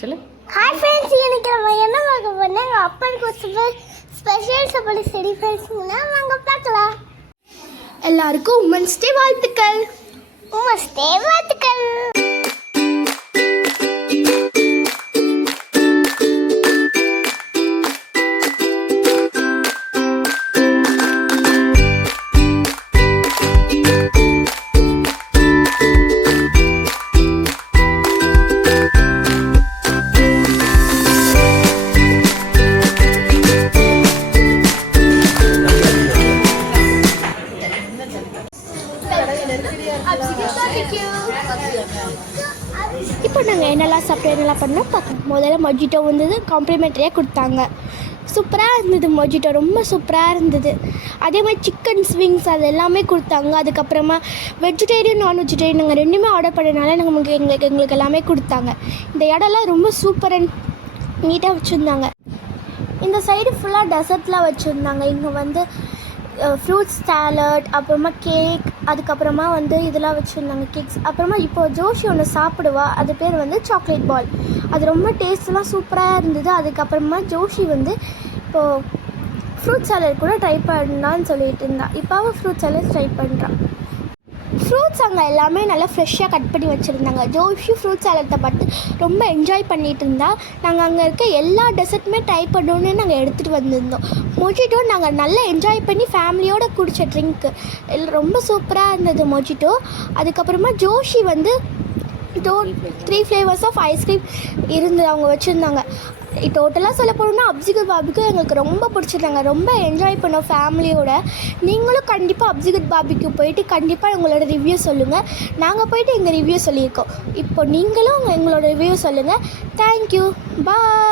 சொல்லு. Hi friends, எனக்கு நம்ம என்ன பார்க்க போனால் எங்கள் அப்பாவுக்கு ஒரு ஸ்பெஷல் சப்போர்ட் ஸ்டடி ஃப்ரெண்ட்ஸுங்கன்னா வாங்க பார்க்கலாம். எல்லாருக்கும் உமன்ஸ் டே வாழ்த்துக்கள். உமன்ஸ் டே வாழ்த்துக்கள். இப்போ நாங்கள் என்னெல்லாம் சாப்பிட்டோம் என்னெல்லாம் பண்ணோம் பார்க்கணும். முதல்ல மொஜிட்டோ வந்தது, காம்ப்ளிமெண்ட்ரியாக கொடுத்தாங்க. சூப்பராக இருந்தது மொஜிட்டோ, ரொம்ப சூப்பராக இருந்தது. அதே மாதிரி சிக்கன் ஸ்விங்ஸ் அது எல்லாமே கொடுத்தாங்க. அதுக்கப்புறமா வெஜிடேரியன் நான் வெஜிடேரியன் நாங்கள் ரெண்டுமே ஆர்டர் பண்ணனால எங்களுக்கு எல்லாமே கொடுத்தாங்க. இந்த இடம்லாம் ரொம்ப சூப்பர் அண்ட் நீட்டாக வச்சுருந்தாங்க. இந்த சைடு ஃபுல்லாக டெசர்ட்லாம் வச்சுருந்தாங்க. இங்கே வந்து ஃப்ரூட்ஸ் சாலட், அப்புறமா கேக், அதுக்கப்புறமா வந்து இதெல்லாம் வச்சுருந்தாங்க கேக்ஸ். அப்புறமா இப்போ ஜோஷி ஒன்று சாப்பிடுவா, அது பேர் வந்து சாக்லேட் பால். அது ரொம்ப டேஸ்ட்லாம் சூப்பராக இருந்தது. அதுக்கப்புறமா ஜோஷி வந்து இப்போது ஃப்ரூட் சாலட் கூட ட்ரை பண்ணான்னு சொல்லிட்டு இருந்தாள். இப்போ அவள் ஃப்ரூட் சாலட் ட்ரை பண்ணுறான். ஃப்ரூட்ஸ் அங்கே எல்லாமே நல்லா ஃப்ரெஷ்ஷாக கட் பண்ணி வச்சுருந்தாங்க. ஜோஷி ஃப்ரூட் சாலட்டை பார்த்து ரொம்ப என்ஜாய் பண்ணிகிட்டு இருந்தா. நாங்கள் அங்கே இருக்க எல்லா டெசர்ட்டுமே ட்ரை பண்ணணுன்னு நாங்கள் எடுத்துகிட்டு வந்திருந்தோம். மொஜிட்டோ நாங்கள் நல்லா என்ஜாய் பண்ணி ஃபேமிலியோடு குடித்த ட்ரிங்க்கு ரொம்ப சூப்பராக இருந்தது மொஜிட்டோ. அதுக்கப்புறமா ஜோஷி வந்து 3 ஃப்ளேவர்ஸ் ஆஃப் ஐஸ்கிரீம் இருந்து அவங்க வச்சுருந்தாங்க. டோட்டலாக சொல்ல போனோம்னா அப்சிகுட் பாபிக்கு எங்களுக்கு ரொம்ப பிடிச்சிருந்தாங்க. ரொம்ப என்ஜாய் பண்ணோம் ஃபேமிலியோட. நீங்களும் கண்டிப்பாக அப்சிகுட் பாபிக்கு போயிட்டு கண்டிப்பாக எங்களோட ரிவ்யூ சொல்லுங்கள். நாங்கள் போயிட்டு எங்கள் ரிவ்யூ சொல்லியிருக்கோம். இப்போ நீங்களும் எங்களோட ரிவ்யூ சொல்லுங்கள். தேங்க்யூ, பாய்.